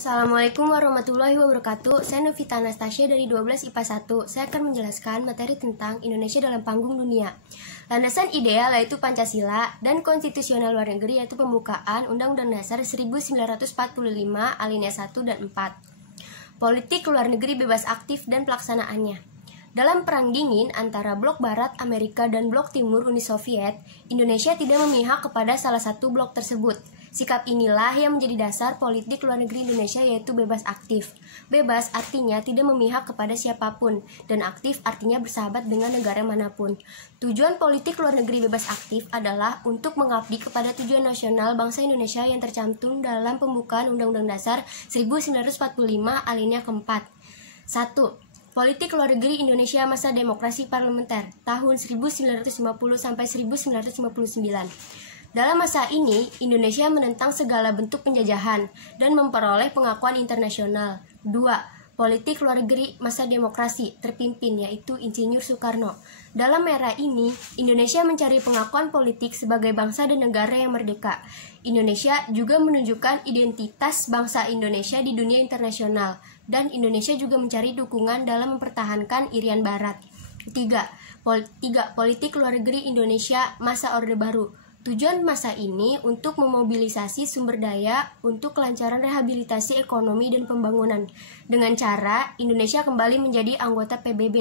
Assalamualaikum warahmatullahi wabarakatuh. Saya Novita Anastasia dari 12 IPA 1. Saya akan menjelaskan materi tentang Indonesia dalam panggung dunia. Landasan ideal yaitu Pancasila dan konstitusional luar negeri yaitu pembukaan Undang-Undang Dasar 1945 alinea 1 dan 4. Politik luar negeri bebas aktif dan pelaksanaannya. Dalam Perang Dingin antara Blok Barat Amerika dan Blok Timur Uni Soviet, Indonesia tidak memihak kepada salah satu blok tersebut. Sikap inilah yang menjadi dasar politik luar negeri Indonesia yaitu bebas aktif. Bebas artinya tidak memihak kepada siapapun, dan aktif artinya bersahabat dengan negara manapun. Tujuan politik luar negeri bebas aktif adalah untuk mengabdi kepada tujuan nasional bangsa Indonesia yang tercantum dalam pembukaan Undang-Undang Dasar 1945 alinea keempat. 1. Politik luar negeri Indonesia masa demokrasi parlementer tahun 1950 sampai 1959. Dalam masa ini, Indonesia menentang segala bentuk penjajahan dan memperoleh pengakuan internasional. 2. Politik luar negeri masa demokrasi terpimpin yaitu Insinyur Soekarno. Dalam era ini, Indonesia mencari pengakuan politik sebagai bangsa dan negara yang merdeka. Indonesia juga menunjukkan identitas bangsa Indonesia di dunia internasional, dan Indonesia juga mencari dukungan dalam mempertahankan Irian Barat. 3. Politik luar negeri Indonesia masa Orde Baru. Tujuan masa ini untuk memobilisasi sumber daya untuk kelancaran rehabilitasi ekonomi dan pembangunan dengan cara Indonesia kembali menjadi anggota PBB.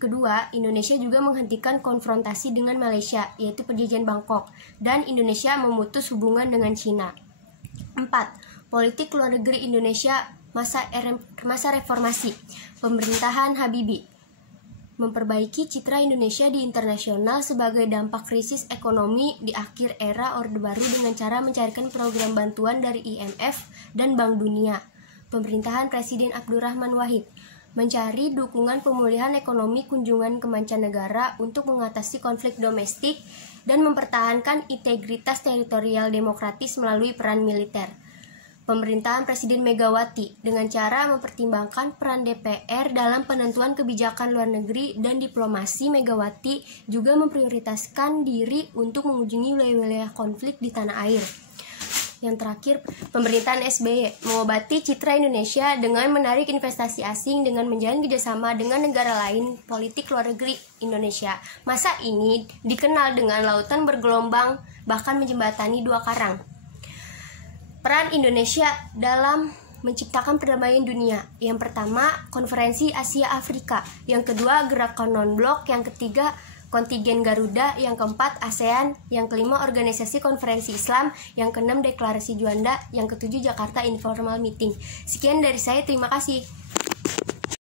Kedua, Indonesia juga menghentikan konfrontasi dengan Malaysia, yaitu perjanjian Bangkok, dan Indonesia memutus hubungan dengan Cina. 4. Politik luar negeri Indonesia masa reformasi. Pemerintahan Habibie memperbaiki citra Indonesia di internasional sebagai dampak krisis ekonomi di akhir era Orde Baru dengan cara mencarikan program bantuan dari IMF dan Bank Dunia. Pemerintahan Presiden Abdurrahman Wahid mencari dukungan pemulihan ekonomi kunjungan ke mancanegara untuk mengatasi konflik domestik dan mempertahankan integritas teritorial demokratis melalui peran militer. Pemerintahan Presiden Megawati dengan cara mempertimbangkan peran DPR dalam penentuan kebijakan luar negeri dan diplomasi. Megawati juga memprioritaskan diri untuk mengunjungi wilayah-wilayah konflik di tanah air. Yang terakhir, pemerintahan SBY mengobati citra Indonesia dengan menarik investasi asing dengan menjalin kerjasama dengan negara lain. Politik luar negeri Indonesia masa ini dikenal dengan lautan bergelombang bahkan menjembatani dua karang. Peran Indonesia dalam menciptakan perdamaian dunia. Yang pertama, Konferensi Asia Afrika. Yang kedua, Gerakan Non-Blok. Yang ketiga, Kontingen Garuda. Yang keempat, ASEAN. Yang kelima, Organisasi Konferensi Islam. Yang keenam, Deklarasi Juanda. Yang ketujuh, Jakarta Informal Meeting. Sekian dari saya, terima kasih.